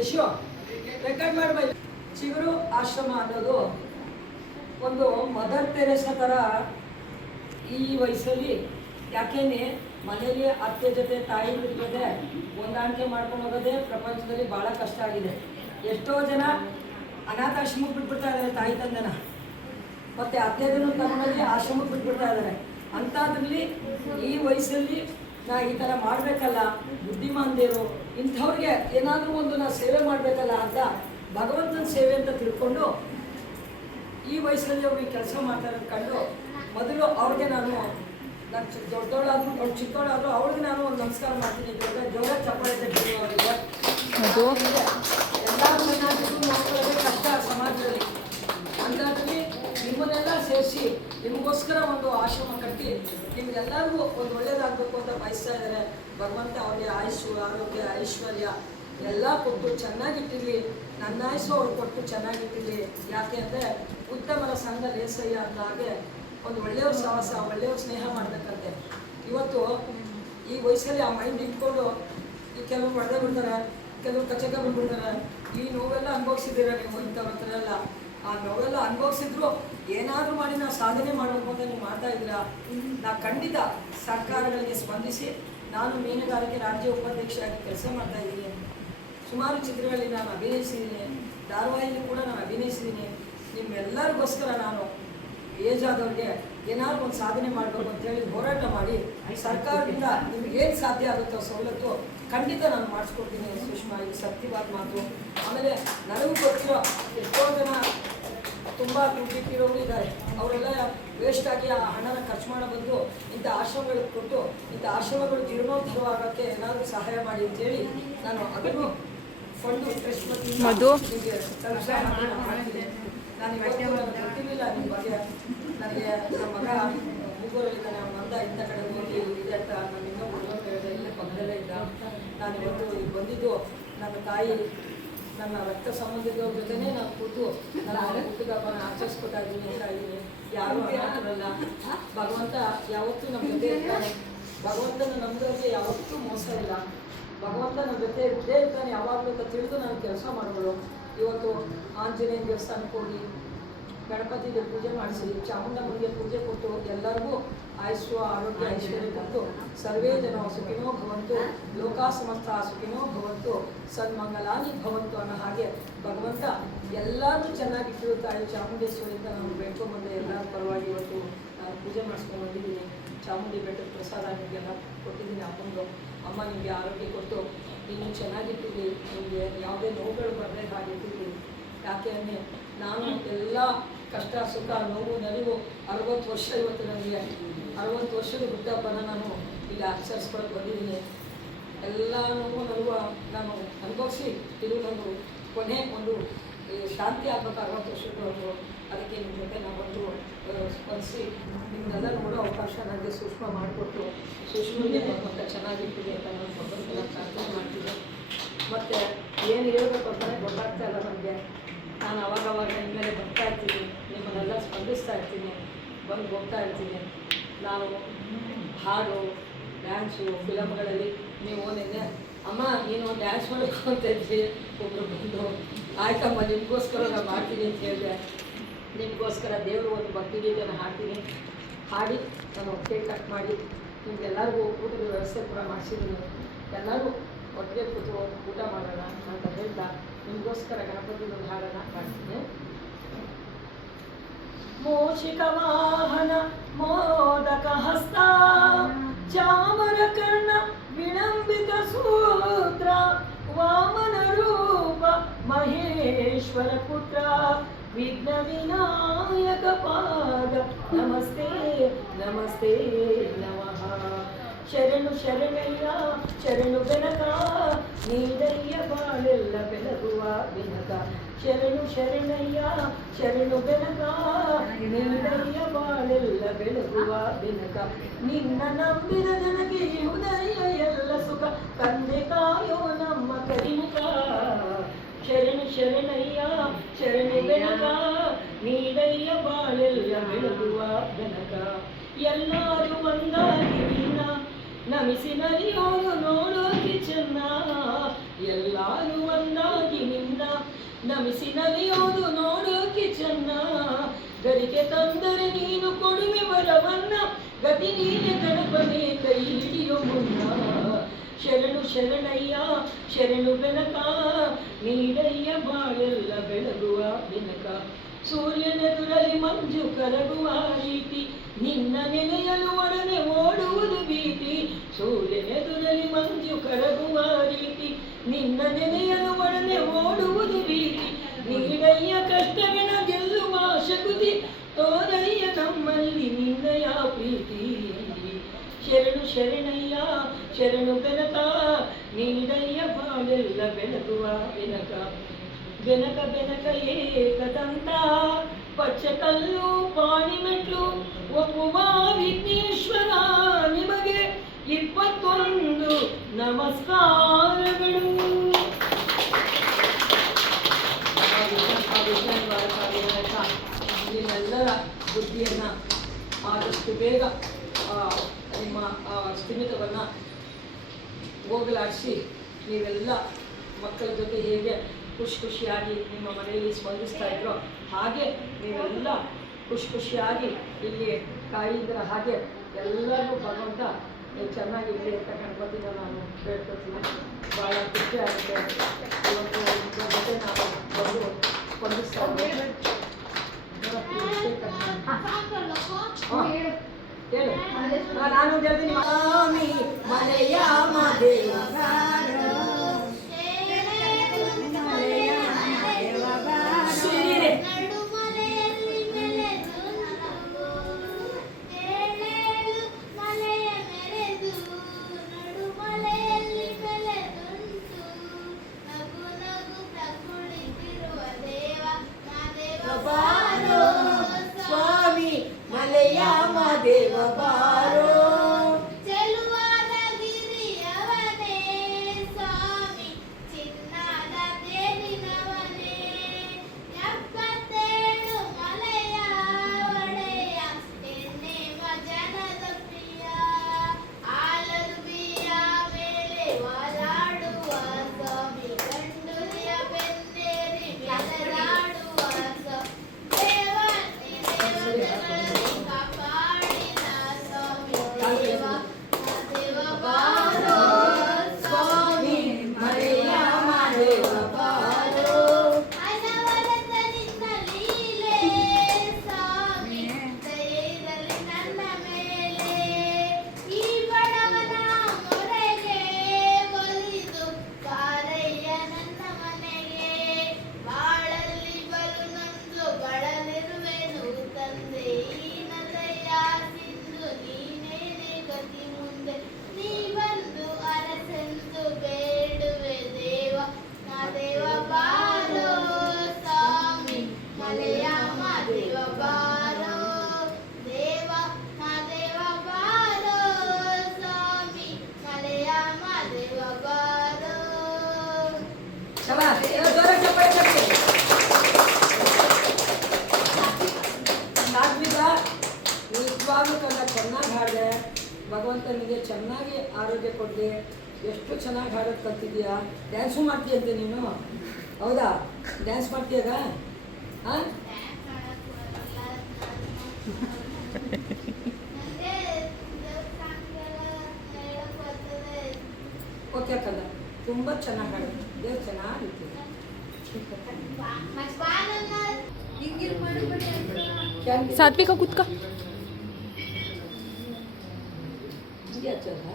ಯಶೋ record ಮಾಡಬೇಕು. ಚಿಗುರು ಆಶ್ರಮ ಅನ್ನೋದು ಒಂದು ಮದರ್ ತೆರೇಸಾ ಥರ ಈ ವಯಸ್ಸಲ್ಲಿ. ಯಾಕೆಂದ್ರೆ ಮನೆಯಲ್ಲಿ ಅತ್ತೆ ಜೊತೆ ತಾಯಿ ಜೊತೆ ಹೊಂದಾಣಿಕೆ ಮಾಡ್ಕೊಂಡು ಹೋಗೋದೇ ಪ್ರಪಂಚದಲ್ಲಿ ಭಾಳ ಕಷ್ಟ ಆಗಿದೆ. ಎಷ್ಟೋ ಜನ ಅನಾಥಾಶ್ರಮಕ್ಕೆ ಬಿಟ್ಬಿಡ್ತಾ ಇದ್ದಾರೆ ತಾಯಿ ತಂದೆನ, ಮತ್ತು ಅತ್ತೆದನ್ನು ತಗೊಂಡೋಗಿ ಆಶ್ರಮಕ್ಕೆ ಬಿಟ್ಬಿಡ್ತಾ ಇದ್ದಾರೆ. ಅಂಥದ್ರಲ್ಲಿ ಈ ವಯಸ್ಸಲ್ಲಿ ನಾ ಈ ಥರ ಮಾಡಬೇಕಲ್ಲ, ಬುದ್ಧಿಮಾಂದೇರು ಇಂಥವ್ರಿಗೆ ಏನಾದರೂ ಒಂದು ನಾ ಸೇವೆ ಮಾಡಬೇಕಲ್ಲ ಅಂತ ಭಗವಂತನ ಸೇವೆ ಅಂತ ತಿಳ್ಕೊಂಡು ಈ ವಯಸ್ಸಲ್ಲಿ ಅವ್ರಿಗೆ ಕೆಲಸ ಮಾಡ್ತಾ ಇರೋದು ಕಂಡು ಮೊದಲು ಅವ್ರಿಗೆ ನಾನು ದೊಡ್ಡವಳಾದರೂ ದೊಡ್ಡ ಚಿಕ್ಕವಳಾದರೂ ಅವ್ರಿಗೆ ನಾನು ಒಂದು ನಮಸ್ಕಾರ ಮಾಡ್ತೀನಿ. ಜೋರ ಚಪ್ಪಾಳೆ ತಟ್ಟಿದ್ದೀನಿ ಅವರಿಗೆ. ಎಲ್ಲ ಚೆನ್ನಾಗಿದ್ದು ನೋಡ್ಕೊಳ್ಳೋದೇ ಕಷ್ಟ ಸಮಾಜದಲ್ಲಿ. ಅಂಥದ್ರಲ್ಲಿ ನಿಮ್ಮನ್ನೆಲ್ಲ ಸೇರಿಸಿ ನಿಮಗೋಸ್ಕರ ಒಂದು ಆಶ್ರಮ ಕಟ್ಟಿ ನಿಮಗೆಲ್ಲರಿಗೂ ಒಂದು ಒಳ್ಳೇದಾಗಬೇಕು ಅಂತ ಬಯಸ್ತಾ ಇದ್ದಾರೆ. ಭಗವಂತ ಅವ್ರಿಗೆ ಆಯುಷು, ಆರೋಗ್ಯ, ಐಶ್ವರ್ಯ ಎಲ್ಲ ಕೊಟ್ಟು ಚೆನ್ನಾಗಿಟ್ಟಿರಲಿ. ನನ್ನ ಆಯುಷು ಅವ್ರು ಕೊಟ್ಟು ಚೆನ್ನಾಗಿಟ್ಟಿರಲಿ. ಯಾಕೆ ಅಂದರೆ ಉತ್ತಮರ ಸಂಘ ಲೇಸಯ್ಯ ಅಂತ ಹಾಗೆ ಒಂದು ಒಳ್ಳೆಯವ್ರ ಸಹವಾಸ, ಒಳ್ಳೆಯವ್ರ ಸ್ನೇಹ ಮಾಡಬೇಕಂತೆ. ಇವತ್ತು ಈ ವಯಸ್ಸಲ್ಲಿ ಆ ಮೈಂಡ್ ಇಟ್ಕೊಂಡು ಈ ಕೆಲವರು ಹೊಡೆದೇ ಬಿಡ್ತಾರೆ, ಕೆಲವರು ಕಚಕ ಬಂದ್ಬಿಡ್ತಾರೆ. ಈ ನೋವೆಲ್ಲ ಅನುಭವಿಸಿದ್ದೀರ ನೀವು ಇಂಥವ್ರಲ್ಲ. ಆ ನೋವೆಲ್ಲ ಅನುಭವಿಸಿದ್ರು ಏನಾದರೂ ಮಾಡಿ ನಾವು ಸಾಧನೆ ಮಾಡಬೇಕು ಅಂತ ನೀವು ಮಾಡ್ತಾ ಇದ್ದೀರಾ. ನಾ ಖಂಡಿತ ಸರ್ಕಾರಗಳಿಗೆ ಸ್ಪಂದಿಸಿ ನಾನು ಮೀನುಗಾರಿಕೆ ರಾಜ್ಯ ಉಪಾಧ್ಯಕ್ಷರಾಗಿ ಕೆಲಸ ಮಾಡ್ತಾ ಇದ್ದೀನಿ. ಸುಮಾರು ಚಿತ್ರಗಳಲ್ಲಿ ನಾನು ಅಭಿನಯಿಸಿದ್ದೀನಿ, ಧಾರಾವಾಹಿಯಲ್ಲಿ ಕೂಡ ನಾನು ಅಭಿನಯಿಸಿದ್ದೀನಿ. ನಿಮ್ಮೆಲ್ಲರಿಗೋಸ್ಕರ ನಾನು ಏಜ್ ಆದವ್ರಿಗೆ ಏನಾದರೂ ಒಂದು ಸಾಧನೆ ಮಾಡಬೇಕು ಅಂತೇಳಿ ಹೋರಾಟ ಮಾಡಿ ಸರ್ಕಾರದಿಂದ ನಿಮಗೇನು ಸಾಧ್ಯ ಆಗುತ್ತೋ ಸವಲತ್ತು ಖಂಡಿತ ನಾನು ಮಾಡಿಸ್ಕೊಡ್ತೀನಿ ಸುಷ್ಮಾ. ಇದು ಸತ್ಯವಾದ ಮಾತು. ಆಮೇಲೆ ನನಗೂ ಗೊತ್ತಿರೋ ಎಷ್ಟೋ ಜನ ತುಂಬ ದುಡ್ಡಿಟ್ಟಿರೋರು ಇದ್ದಾರೆ. ಅವರೆಲ್ಲ ವೇಸ್ಟಾಗಿ ಆ ಹಣನ ಖರ್ಚು ಮಾಡೋ ಬದಲು ಇಂಥ ಆಶ್ರಮಗಳಿಗೆ ಕೊಟ್ಟು ಇಂಥ ಆಶ್ರಮಗಳು ಜೀರ್ಣೋದ್ಧಾರವಾಗೋಕ್ಕೆ ಏನಾದರೂ ಸಹಾಯ ಮಾಡಿ ಅಂತೇಳಿ ನಾನು ಅದನ್ನು ಫಂಡು ಟ್ರಸ್ಟ್ ನಿಮಗೆ ಮಾಡ್ತಿದ್ದೆ. ನಾನು ಇವತ್ತು ಗೊತ್ತಿರಲಿಲ್ಲ ನಿಮ್ಮ ಬಗ್ಗೆ. ನನಗೆ ನಮ್ಮ ಮಗ ಮೂಗೂರಲ್ಲಿದ್ದಾನೆ, ಅವನ ಮಂದ ಇಂಥ ಕಡೆ ಹೋಗಿ ಇದೆ ಅಂತ ನಾನು ಇನ್ನೊಬ್ಬ ಹುಡುಗ ಹೇಳಿದೆ, ಇಲ್ಲೇ ಪಕ್ಕದಲ್ಲೇ ಇದ್ದ. ನಾನು ಇವತ್ತು ಇಲ್ಲಿ ಬಂದಿದ್ದು ನನ್ನ ತಾಯಿ, ನನ್ನ ರಕ್ತ ಸಂಬಂಧಿಕವ್ರ ಜೊತೆನೇ ನಾನು ಕೂತು ನನ್ನ ಹುಟ್ಟುಹಬ್ಬನ ಆಚರಿಸ್ಕೊತಾ ಇದ್ದೀನಿ ಅಂತ ಇದ್ದೀನಿ. ಯಾರೂ ಅನಾಥರಲ್ಲ. ಭಗವಂತ ಯಾವತ್ತೂ ನಮ್ಮ ಜೊತೆ ಇರ್ತಾನೆ. ಭಗವಂತನ ನಮ್ಮದ್ರಲ್ಲಿ ಯಾವತ್ತೂ ಮೋಸ ಇಲ್ಲ. ಭಗವಂತ ನಮ್ಮ ಜೊತೆ ಇದ್ದೇ ಇರ್ತಾನೆ ಯಾವಾಗಲೂ ಅಂತ ತಿಳಿದು ನಾನು ಕೆಲಸ ಮಾಡೋಳು. ಇವತ್ತು ಆಂಜನೇಯ ದೇವಸ್ಥಾನಕ್ಕೆ ಹೋಗಿ ಗಣಪತಿಗೆ ಪೂಜೆ ಮಾಡಿಸಿ, ಚಾಮುಂಡಮ್ಮನಿಗೆ ಪೂಜೆ ಕೊಟ್ಟು ಎಲ್ಲರಿಗೂ ಆಯುಷ್ಯ, ಆರೋಗ್ಯ, ಐಶ್ವರ್ಯ ಕೊಟ್ಟು ಸರ್ವೇ ಜನ ಸುಖಿನೋ ಭವಂತು, ಲೋಕ ಸಮಸ್ತ ಸುಖಿನೋ ಭವಂತು, ಸನ್ಮಂಗಲಾನಿ ಭವಂತು ಅನ್ನೋ ಹಾಗೆ ಭಗವಂತ ಎಲ್ಲರೂ ಚೆನ್ನಾಗಿಟ್ಟಿರು ತಾಯಿ ಚಾಮುಂಡೇಶ್ವರಿಯಿಂದ ನಾನು ಬೇಡ್ಕೊಂಡ್ಬಂದೆ. ಎಲ್ಲರ ಪರವಾಗಿ ಇವತ್ತು ನಾನು ಪೂಜೆ ಮಾಡಿಸ್ಕೊಂಡು ಬಂದಿದ್ದೀನಿ. ಚಾಮುಂಡಿ ಬೆಟ್ಟದ ಪ್ರಸಾದ ನಿಮಗೆಲ್ಲ ಕೊಟ್ಟಿದ್ದೀನಿ. ಅಪ್ಪಂದು ಅಮ್ಮ ನಿಮಗೆ ಆರೋಗ್ಯ ಕೊಟ್ಟು ನೀನು ಚೆನ್ನಾಗಿಟ್ಟಿರಿ, ನಿಮಗೆ ಯಾವುದೇ ನೋವುಗಳು ಬರದೇ ಹಾಗಿಟ್ಟಿರಿ. ಯಾಕೆ ಅಂದರೆ ನಾನು ಎಲ್ಲ ಕಷ್ಟ ಸುಖ ನೋವು ನಲಿವು 60 ವರ್ಷ ಇವತ್ತು ನನಗೆ 60 ವರ್ಷದ ಹುಟ್ಟಹಬ್ಬನ ನಾನು ಈಗ ಆಚರಿಸ್ಕೊಳಕ್ಕೆ ಬಂದಿದ್ದೀನಿ. ಎಲ್ಲ ನೋವು ನಲಿವು ನಾನು ಅನುಭವಿಸಿ ಇದು ನಾನು ಕೊನೆ ಒಂದು ಶಾಂತಿ ಆಗಬೇಕು 60 ವರ್ಷದವರೆಗೂ. ಅದಕ್ಕೆ ನಿಮ್ಮ ಜೊತೆ ನಾವು ಬಂದು ಸ್ಪಂದಿಸಿ ನಿಮ್ಮನ್ನೆಲ್ಲ ನೋಡೋ ಅವಕಾಶ ನನಗೆ ಸೂಕ್ಷ್ಮ ಮಾಡಿಕೊಟ್ಟು ಸೂಕ್ಷ್ಮಕ್ಕೆ ಭಗವಂತ ಚೆನ್ನಾಗಿರ್ತೀವಿ ಅಂತ ನಾನು ಭಗವಂತನ ಪ್ರಾರ್ಥನೆ ಮಾಡ್ತೀನಿ. ಮತ್ತು ಏನು ಹೇಳ್ಬೇಕು ಅಂತಲೇ ಗೊತ್ತಾಗ್ತಾ ಇಲ್ಲ ನನಗೆ. ನಾನು ಅವಾಗವಾಗ ನಿಮ್ಮ ಮೇಲೆ ಬರ್ತಾ ಇರ್ತೀನಿ, ನಿಮ್ಮನ್ನೆಲ್ಲ ಸ್ಪಂದಿಸ್ತಾ ಇರ್ತೀನಿ, ಬಂದು ಹೋಗ್ತಾ ಇರ್ತೀನಿ. ನಾನು ಹಾಡು, ಡ್ಯಾನ್ಸು, ಫಿಲಮ್ಗಳಲ್ಲಿ ನೀವು ನಿನ್ನೆ ಅಮ್ಮ ನೀನು ಡ್ಯಾನ್ಸ್ ಮಾಡಬೇಕು ಅಂತ ಇದ್ರಿ, ಒಬ್ಬರು ಬಂದು ಆಯ್ತಮ್ಮ ನಿಮಗೋಸ್ಕರ ನಾನು ಮಾಡ್ತೀನಿ ಅಂತ ಹೇಳಿದೆ. ನಿಮಗೋಸ್ಕರ ದೇವರು ಒಂದು ಭಕ್ತಿಗೀತೆಯನ್ನು ಹಾಡ್ತೀನಿ. ಹಾಡಿ ನಾನು ಕೇಕ್ ಕಟ್ ಮಾಡಿ ನಿಮಗೆಲ್ಲರಿಗೂ ಊಟದ ವ್ಯವಸ್ಥೆ ಕೂಡ ಮಾಡಿಸಿದ್ದೀನಿ. ಎಲ್ಲರೂ ಒಟ್ಟಿಗೆ ಕೂತು ಊಟ ಮಾಡೋಣ ಅಂತ ಹೇಳ್ತಾ ನಿಮಗೋಸ್ಕರ ಗಣಪತಿ ಒಂದು ಹಾಡನ್ನು ಮಾಡ್ತೀನಿ. ಮೂಷಿಕ ವಾಹನ ಮೋದಕ ಹಸ್ತ ಚಾಮರ ಕರ್ಣ ವಿಳಂಬಿತ ಸೂತ್ರ ವಾಮನ ರೂಪ ಮಹೇಶ್ವರ ಪುತ್ರ ವಿಘ್ನ ವಿನಾಯಕ ಪಾದ ನಮಸ್ತೆ ನಮಸ್ತೆ ನಮಃ. ಶರಣು ಶರಣಯ್ಯ ಶರಣು ಬೆನಕ ನೀಡಯ್ಯ ಬಾಳೆಲ್ಲ ಬೆಳಗುವ ಬೆನಕ. ಶರಣು ಶರಣಯ್ಯ ಶರಣು ಬೆನಕ ನೀಡಯ್ಯ ಬಾಳೆಲ್ಲ ಬೆಳಗುವ ಬೆನಕ. ನಿನ್ನ ನಂಬಿದ ಜನಕ್ಕೆ ಉದಯ ಎಲ್ಲ ಸುಖ ತಂದೆ ಕಾಯೋ ನಮ್ಮ ಕರಿಮುಖ. ಶರಣು ಶರಣಯ್ಯ ಶರಣು ಬೆನಕ ನೀಡಯ್ಯ ಬಾಳೆಲ್ಲ ಬೆಳಗುವ ಬೆನಕ. ಎಲ್ಲರೂ ಒಂದಾಗಿ ನಿನ್ನ ನಮಿಸಿ ನಲಿಯೋದು ನೋಡೋಕೆ ಚೆನ್ನ. ಎಲ್ಲರೂ ಒಂದಾಗಿ ನಮಿಸಿ ನಲಿಯೋದು ನೋಡೋಕೆ ಚೆನ್ನ, ಗರಿಗೆ ತಂದರೆ ನೀನು ಕೊಡುವೆ ವರವನ್ನ, ಗತಿ ನೀನೆ ಗಣಪನೆ ಕೈ ಹಿಡಿಯೋ ಮುನ್ನ. ಶರಣು ಶರಣಯ್ಯ ಶರಣು ಬೆನಕ, ನೀಡಯ್ಯ ಬಾಳೆಲ್ಲ ಬೆಳಗುವ ಬೆನಕ. ಸೂರ್ಯನೆದುರಲ್ಲಿ ಮಂಜು ಕರಗುವ ರೀತಿ, ನಿನ್ನ ನೆನೆಯಲು ಒಡನೆ ಓಡುವುದು ಭೀತಿ. ಸೂರ್ಯನೆದುರಲ್ಲಿ ಮಂಜು ಕರಗುವ ರೀತಿ, ನಿನ್ನ ನೆನೆಯಲು ಒಡನೆ ಓಡುವುದು ಭೀತಿ. ನೀಡಯ್ಯ ಕಷ್ಟಗಳ ಗೆಲ್ಲುವ ಶಕುತಿ, ತೋರಯ್ಯ ನಮ್ಮಲ್ಲಿ ನಿನ್ನಯ ಪ್ರೀತಿ. ಶರಣು ಶರಣಯ್ಯ ಶರಣು ಬೆನಕ, ನೀಡಯ್ಯ ಬಾಳೆಲ್ಲ ಬೆಳಗುವ ಬೆನಕ. ಬೆನಕ ಬೆನಕ ಏಕದಂತ, ಪಚ್ಚಕಲ್ಲು ಪಾಣಿಮೆಟ್ಲು ಒಪ್ಪುವ ವಿಘ್ನೇಶ್ವರ, ನಿಮಗೆ 21 ನಮಸ್ಕಾರಗಳು. ನಿಮ್ಮೆಲ್ಲರ ಬುದ್ಧಿಯನ್ನು ಆದಷ್ಟು ಬೇಗ ನಿಮ್ಮ ಸ್ಥಿಮಿತವನ್ನು ಹೋಗಲಾಡಿಸಿ, ನೀವೆಲ್ಲ ಮಕ್ಕಳ ಜೊತೆ ಹೇಗೆ ಖುಷಿಯಾಗಿ ನಿಮ್ಮ ಮನೆಯಲ್ಲಿ ಸ್ಪಂದಿಸ್ತಾ ಇದ್ರೋ ಹಾಗೆ ನೀವೆಲ್ಲ ಖುಷಿಯಾಗಿ ಇಲ್ಲಿ ಕಾಯಿದ್ರ ಹಾಗೆ ಎಲ್ಲರಿಗೂ ಭಗವಂತ ಚೆನ್ನಾಗಿರಲಿ ಅಂತ ಗಣಪತಿನ ನಾನು ಹೇಳ್ಕೊತೀನಿ. ಭಾಳ ಖುಷಿ ಆಗುತ್ತೆ ಇವತ್ತು ನಿಮ್ಮ ಜೊತೆ ನಾವು ಬಂದು ಸ್ಪಂದಿಸ್ತಾ ಇದ್ದೇವೆ. ಹೇಳು, ನಾನು ಹೇಳ್ತೀನಿ. ಸ್ವಾಮಿ ಮಲೆಯ ಮಾದೇವ ದೇವ ಬಾರೋ, ಚೆಲುವಾದ ಗಿರಿಯವನೇ ಸ್ವಾಮಿ, ಚಿನ್ನದ ತೇರಿನವನೇ, 77 ಮಲೆಯ ಒಡೆಯ, ಎನ್ನೆವ ಜನದ ಪ್ರಿಯ, ಆಲರು ಬಿಯ ಮೇಲೆ ವಾಲಾಡುವ ಸ್ವಾಮಿ, ಗಂಡುಲಿಯ ಬೆನ್ನೇರಿ ಮೆರೆದಾಡುವ ಸ್ವಾಮಿ, ನಿಜವಾಗ್ಲೂ ಚೆನ್ನಾಗಿ ಹಾಡಿದೆ. ಭಗವಂತ ನಿಮಗೆ ಚೆನ್ನಾಗಿ ಆರೋಗ್ಯ ಕೊಡಲಿ. ಎಷ್ಟು ಚೆನ್ನಾಗಿ ಹಾಡೋದು ಕಲ್ತಿದ್ಯಾ. ಡ್ಯಾನ್ಸು ಮಾಡ್ತೀಯಂತೆ ನೀನು, ಹೌದಾ? ಡ್ಯಾನ್ಸ್ ಮಾಡ್ತೀಯಾಗ? ಹಾಂ, ಓಕೆ ಕಲ್ಲ, ತುಂಬ ಚೆನ್ನಾಗಿ ಹಾಡೋದು. ದೇವ್ರು ಚೆನ್ನಾಗಿರ್ತೀವಿ. सात्विका खुद का ये अच्छा था।